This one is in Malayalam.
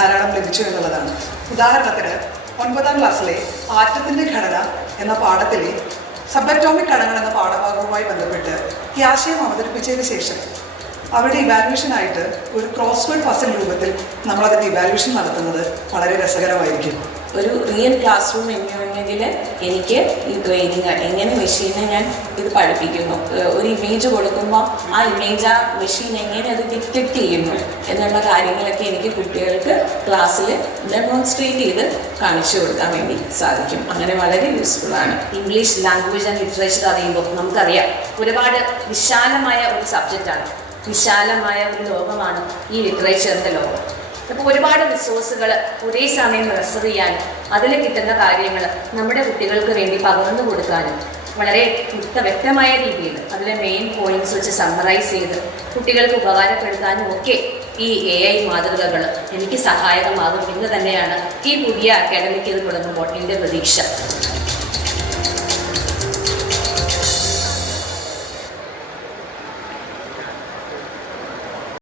ധാരാളം ലഭിച്ചു എന്നുള്ളതാണ്. ഉദാഹരണത്തിന് 9ാം ക്ലാസ്സിലെ ആറ്റത്തിൻ്റെ ഘടന എന്ന പാഠത്തിലെ സബറ്റോമിക് കണങ്ങൾ എന്ന പാഠഭാഗവുമായി ബന്ധപ്പെട്ട് ഈ ആശയം അവതരിപ്പിച്ചതിന് ശേഷം അവരുടെ ഇവാലുവേഷനായിട്ട് ഒരു ക്രോസ്വേഡ് പസിൽ രൂപത്തിൽ നമ്മളതിൻ്റെ ഇവാലുവേഷൻ നടത്തുന്നത് വളരെ രസകരമായിരിക്കും. ഒരു റിയൽ ക്ലാസ് റൂം എൻവയോൺമെൻറ്റിൽ എനിക്ക് ഈ ട്രെയിനിങ് എങ്ങനെ മെഷീനെ ഞാൻ ഇത് പഠിപ്പിക്കുന്നു, ഒരു ഇമേജ് കൊടുക്കുമ്പോൾ ആ ഇമേജ് ആ മെഷീൻ എങ്ങനെ അത് ഡിറ്റക്റ്റ് ചെയ്യുന്നു എന്നുള്ള കാര്യങ്ങളൊക്കെ എനിക്ക് കുട്ടികൾക്ക് ക്ലാസ്സിൽ ഡെമോൺസ്ട്രേറ്റ് ചെയ്ത് കാണിച്ചു കൊടുക്കാൻ വേണ്ടി സാധിക്കും. അങ്ങനെ വളരെ യൂസ്ഫുള്ളാണ്. ഇംഗ്ലീഷ് ലാംഗ്വേജ് ആൻഡ് ലിറ്ററേച്ചർ അറിയുമ്പോൾ നമുക്കറിയാം ഒരുപാട് വിശാലമായ ഒരു സബ്ജക്റ്റാണ്, വിശാലമായ ഒരു ലോകമാണ് ഈ ലിറ്ററേച്ചറിൻ്റെ ലോകം. അപ്പോൾ ഒരുപാട് റിസോഴ്സുകൾ ഒരേ സമയം റെഫർ ചെയ്യാനും അതിൽ കിട്ടുന്ന കാര്യങ്ങൾ നമ്മുടെ കുട്ടികൾക്ക് വേണ്ടി പകർന്നു കൊടുക്കാനും വളരെ വ്യക്തമായ രീതിയിൽ അതിലെ മെയിൻ പോയിന്റ്സ് വെച്ച് സമ്മറൈസ് ചെയ്ത് കുട്ടികൾക്ക് ഉപകാരപ്പെടുത്താനും ഒക്കെ ഈ AI മാതൃകകൾ എനിക്ക് സഹായകമാകും എന്ന് തന്നെയാണ് ഈ പുതിയ അക്കാഡമിക് ഇത് തുടങ്ങുമ്പോൾ എൻ്റെ പ്രതീക്ഷ.